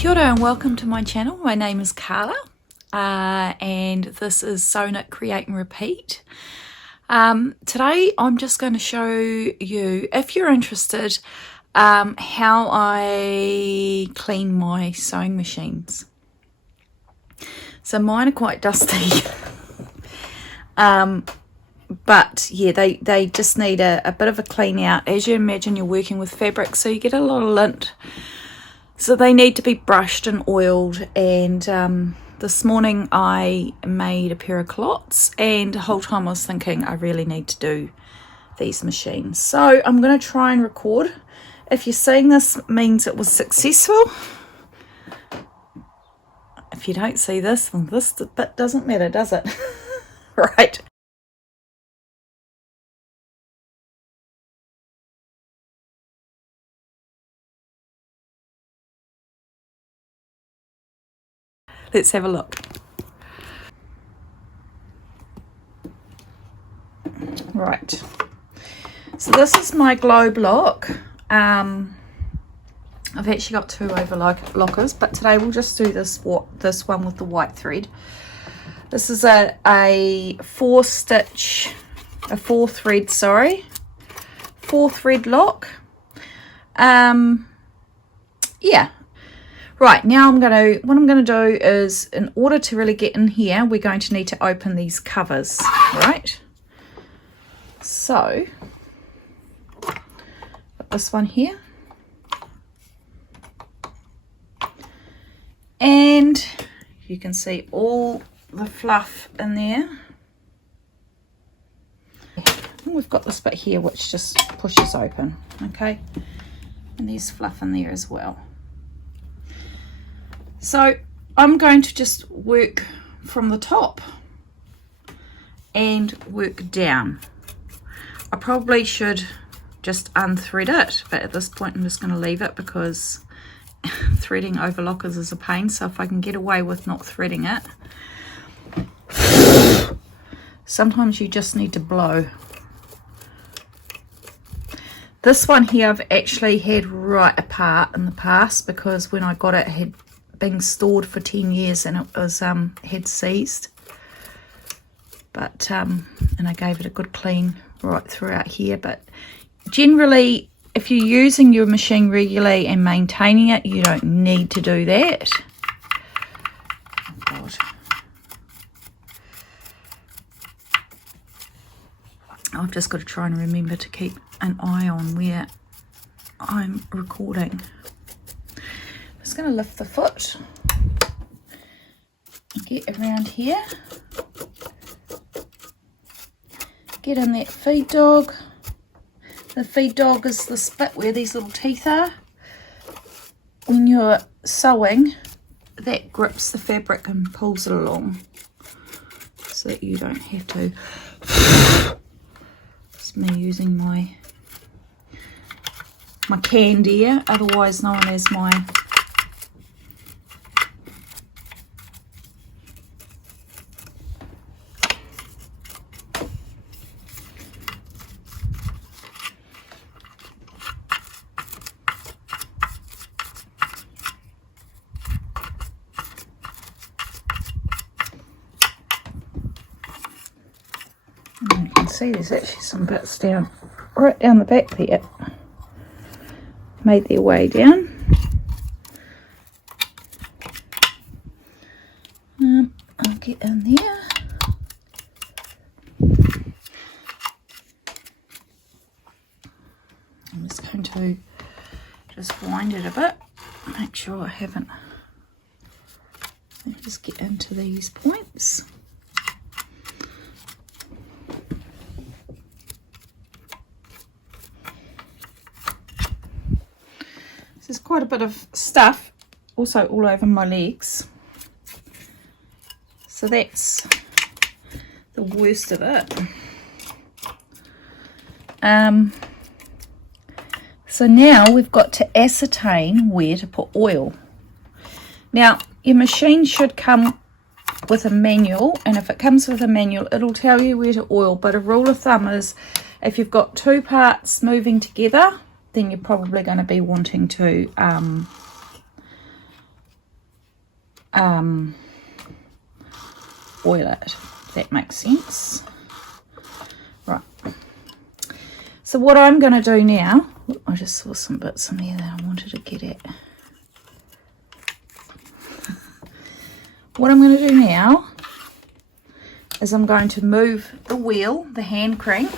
Kia ora and welcome to my channel. My name is Carla and this is Sew Knit Create and Repeat. Today I'm just going to show you, if you're interested, how I clean my sewing machines. So mine are quite dusty, but yeah, they just need a bit of a clean out. As you imagine, you're working with fabric, so you get a lot of lint. So they need to be brushed and oiled, and this morning I made a pair of culottes, and the whole time I was thinking I really need to do these machines. So I'm going to try and record. If you're seeing this, means it was successful. If you don't see this, well, this bit doesn't matter, does it? Right. Let's have a look. Right. So this is my globe lock. I've actually got two overlockers, but today we'll just do this one with the white thread. This is a four thread lock. Yeah. Right, now what I'm gonna do is, in order to really get in here, we're going to need to open these covers, right? So, got this one here. And you can see all the fluff in there. And we've got this bit here which just pushes open, okay? And there's fluff in there as well. So I'm going to just work from the top and work down. I probably should just unthread it, but at this point I'm just going to leave it because threading overlockers is a pain. So if I can get away with not threading it, sometimes you just need to blow. This one here I've actually had right apart in the past because when I got it, it had been stored for 10 years and it was had seized, but and I gave it a good clean right throughout here. But generally, if you're using your machine regularly and maintaining it, you don't need to do that. Oh God. I've just got to try and remember to keep an eye on where I'm recording. Just going to lift the foot and get around here, get in that feed dog. The feed dog is the split where these little teeth are. When you're sewing, that grips the fabric and pulls it along so that you don't have to. It's me using my candier, otherwise known as my see there's actually some bits right down the back there, made their way down. I'll get in there. I'm just going to just wind it a bit, make sure I haven't. Let me just get into these points. There's quite a bit of stuff also all over my legs, so that's the worst of it. So now we've got to ascertain where to put oil. Now your machine should come with a manual, and if it comes with a manual it'll tell you where to oil, but a rule of thumb is if you've got two parts moving together, then you're probably going to be wanting to oil it, if that makes sense. Right, so what I'm going to do now, I just saw some bits in there that I wanted to get at. What I'm going to do now is I'm going to move the wheel, the hand crank,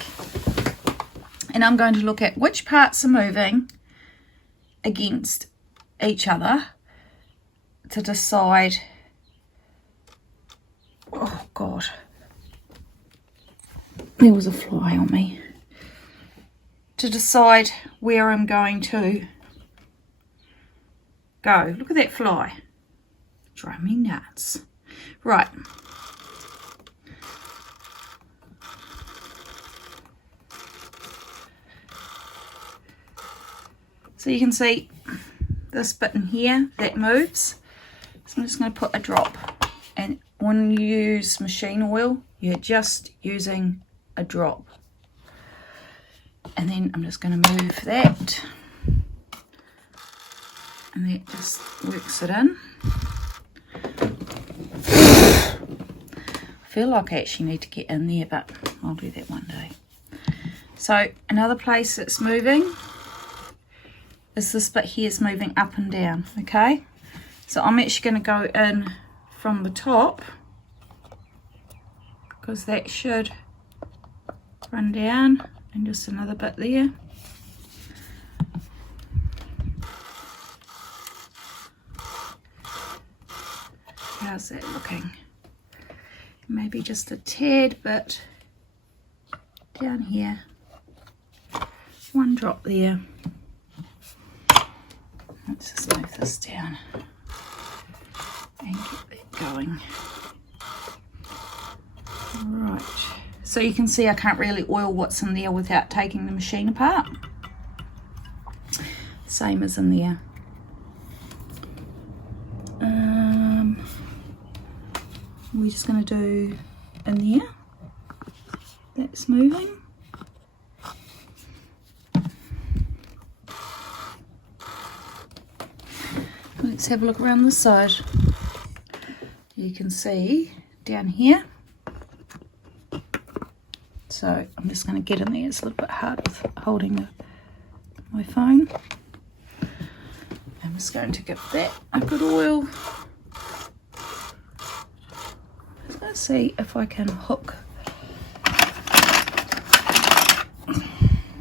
and I'm going to look at which parts are moving against each other to decide, oh God, there was a fly on me, to decide where I'm going to go. Look at that fly, drive me nuts. Right. So you can see this bit in here that moves. So I'm just going to put a drop, and when you use machine oil, you're just using a drop. And then I'm just going to move that, and that just works it in. I feel like I actually need to get in there, but I'll do that one day. So another place that's moving is this bit here is moving up and down, okay? So I'm actually going to go in from the top, because that should run down, and just another bit there. How's that looking? Maybe just a tad bit down here. One drop there. Let's just move this down and get that going. Right, so you can see I can't really oil what's in there without taking the machine apart. Same as in there. We're just going to do in there. That's moving. Let's have a look around this side. You can see down here. So I'm just going to get in there. It's a little bit hard with holding my phone. I'm just going to give that a good oil. Just going to see if I can hook.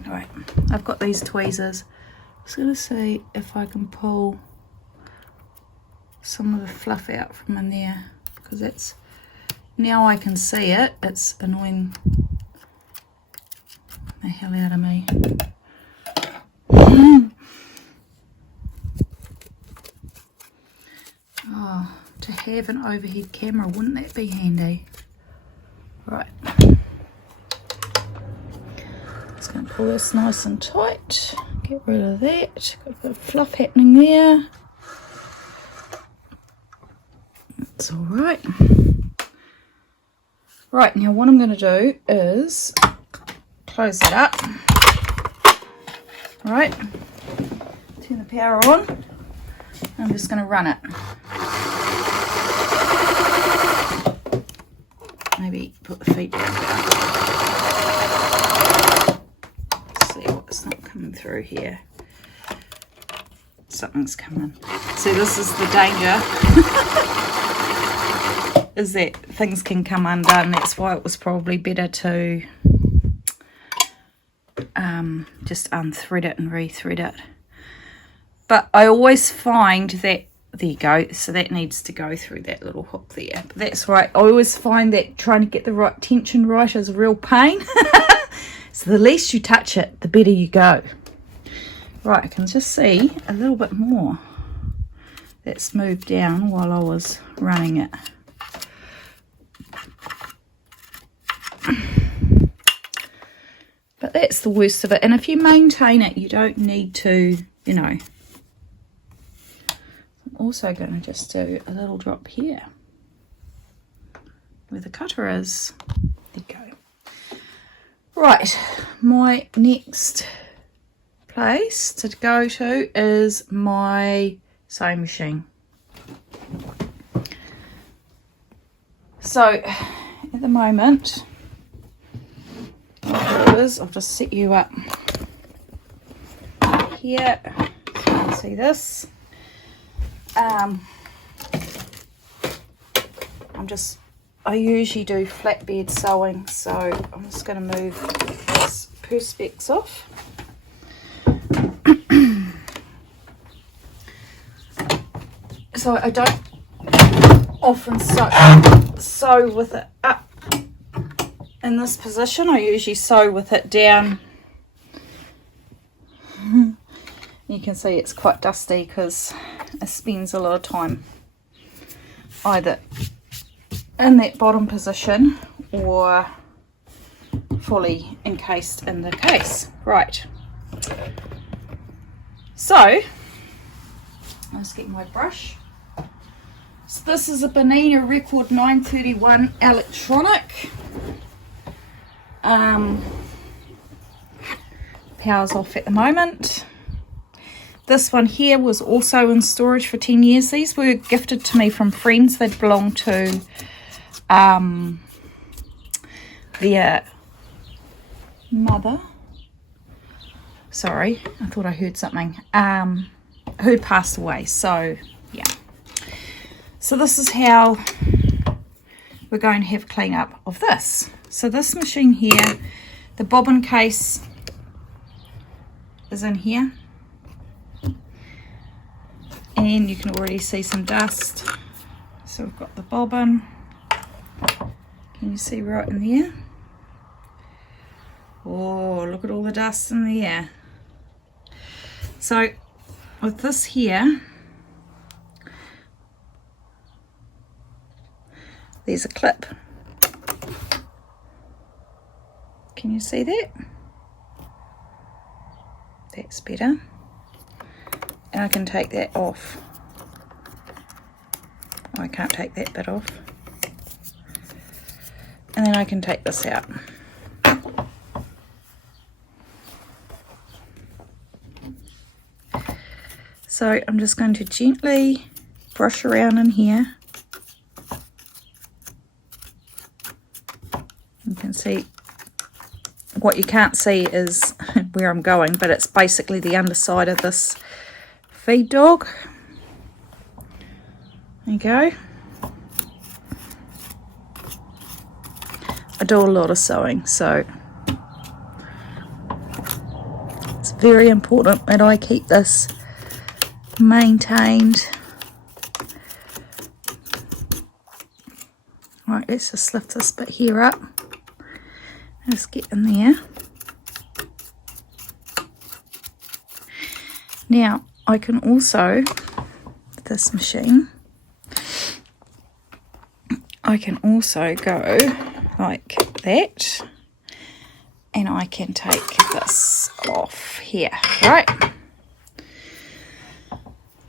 Alright, I've got these tweezers. Just going to see if I can pull some of the fluff out from in there, because it's, now I can see it, it's annoying the hell out of me. Oh, to have an overhead camera, wouldn't that be handy? Right, just going to pull this nice and tight, get rid of that, got a bit of fluff happening there. It's all right. Right, now what I'm going to do is close that up. Right, turn the power on. I'm just going to run it. Maybe put the feet down. Let's see what's not coming through here. Something's coming. See, this is the danger. Is that things can come undone. That's why it was probably better to just unthread it and rethread it. But I always find that, there you go, so that needs to go through that little hook there. But that's right, I always find that trying to get the right tension right is a real pain. So the less you touch it, the better you go. Right, I can just see a little bit more that's moved down while I was running it. But that's the worst of it. And if you maintain it, you don't need to, you know. I'm also going to just do a little drop here where the cutter is. There you go. Right, my next place to go to is my sewing machine. So at the moment, what I'll do is I'll just set you up here so you can see this. I usually do flatbed sewing, so I'm just going to move this perspex off. So I don't often sew with it up in this position. I usually sew with it down. You can see it's quite dusty because it spends a lot of time either in that bottom position or fully encased in the case. Right, so I'll just get my brush. So this is a Bonina Record 931 electronic. Power's off at the moment. This one here was also in storage for 10 years. These were gifted to me from friends. They belong to their mother. Sorry, I thought I heard something. Who'd passed away. So yeah. So this is how we're going to have a clean up of this. So this machine here, the bobbin case is in here. And you can already see some dust. So we've got the bobbin. Can you see right in there? Oh, look at all the dust in there. So with this here, there's a clip. Can you see that? That's better. And I can take that off. I can't take that bit off. And then I can take this out. So I'm just going to gently brush around in here. You can see, what you can't see is where I'm going, but it's basically the underside of this feed dog. There you go. I do a lot of sewing, so it's very important that I keep this maintained. Right, let's just lift this bit here up. Let's get in there. Now I can also, with this machine, I can also go like that, and I can take this off here, right?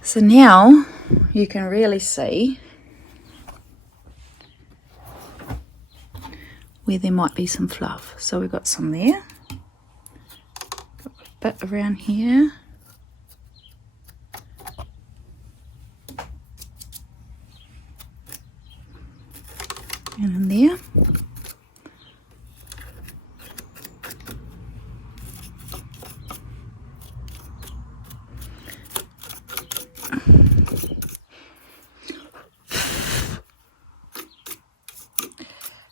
So now you can really see where there might be some fluff. So we've got some there, got a bit around here, and in there.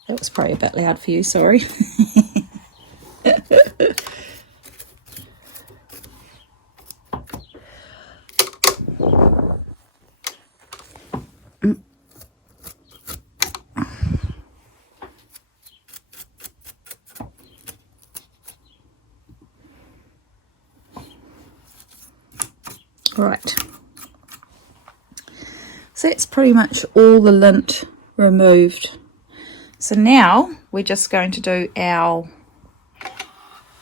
That was probably a bit loud for you, sorry. Right, so that's pretty much all the lint removed. So now we're just going to do our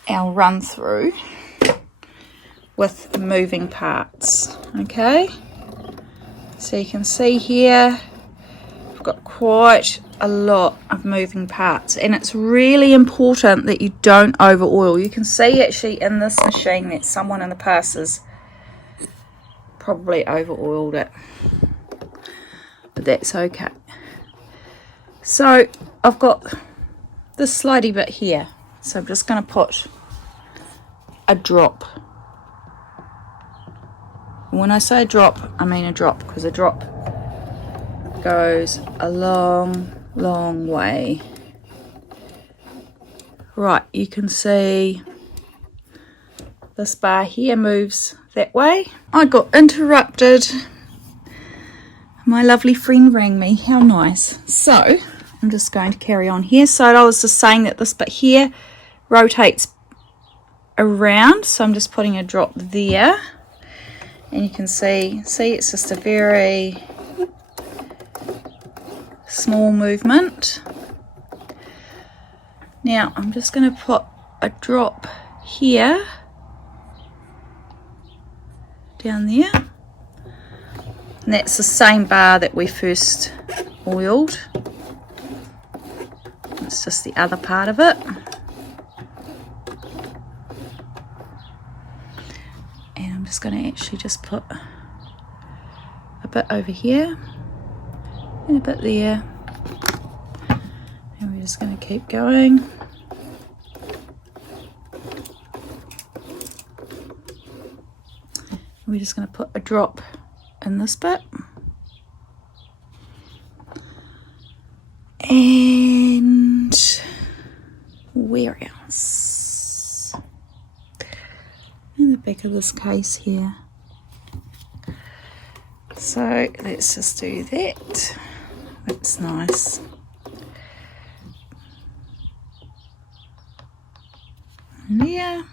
run through with the moving parts. Okay, so you can see here I've got quite a lot of moving parts, and it's really important that you don't over oil. You can see actually in this machine that someone in the past has probably over oiled it, but that's okay. So I've got this slidey bit here, so I'm just going to put a drop. When I say a drop, I mean a drop, because a drop goes a long way. Right, you can see this bar here moves that way. I got interrupted. My lovely friend rang me. How nice. So I'm just going to carry on here. So I was just saying that this bit here rotates around, so I'm just putting a drop there, and you can see it's just a very small movement. Now I'm just going to put a drop here, down there, and that's the same bar that we first oiled. It's just the other part of it. And I'm just going to actually just put a bit over here and a bit there, and we're just going to keep going. We're just going to put a drop in this bit, and where else? In the back of this case here. So let's just do that. That's nice. And there.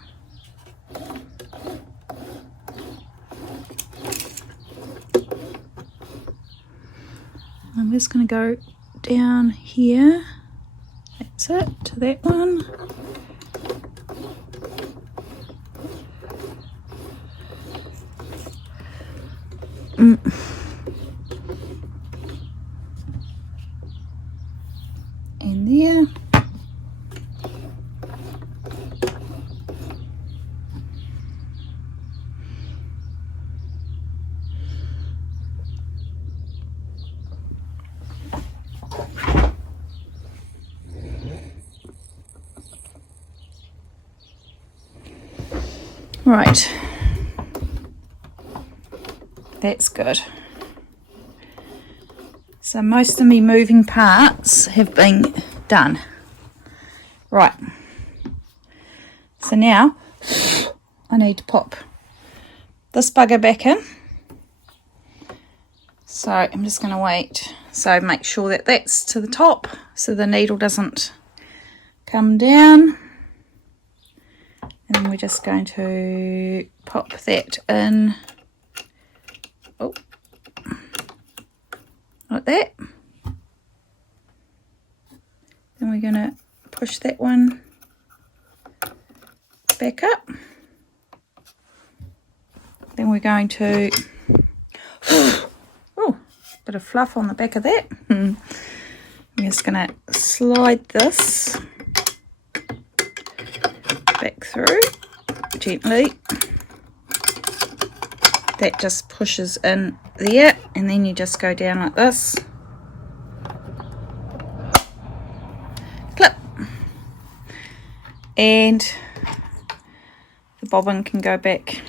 I'm just going to go down here. That's it, to that one. And there. Right, that's good. So most of me moving parts have been done. Right, so now I need to pop this bugger back in. So I'm just going to wait. So make sure that that's to the top so the needle doesn't come down. And we're just going to pop that in, oh, like that. Then we're going to push that one back up. Then we're going to, oh, bit of fluff on the back of that. I'm just going to slide this back through gently. That just pushes in there, and then you just go down like this, clip, and the bobbin can go back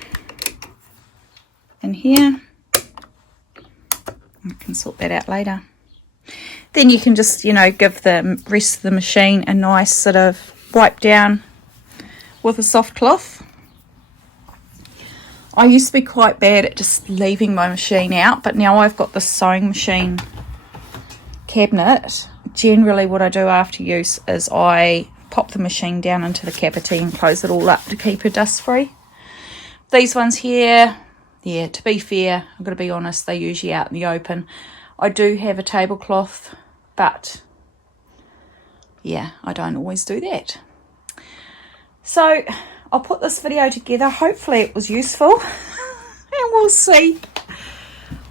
in here. I can sort that out later. Then you can just, you know, give the rest of the machine a nice sort of wipe down with a soft cloth. I used to be quite bad at just leaving my machine out, but now I've got this sewing machine cabinet. Generally what I do after use is I pop the machine down into the cavity and close it all up to keep her dust free. These ones here, yeah, to be fair, I've got to be honest, they're usually out in the open. I do have a tablecloth, but yeah, I don't always do that. So I'll put this video together. Hopefully it was useful, and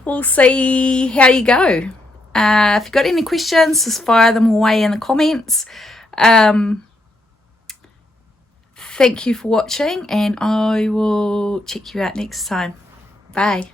we'll see how you go. If you've got any questions, just fire them away in the comments. Thank you for watching, and I will check you out next time. Bye.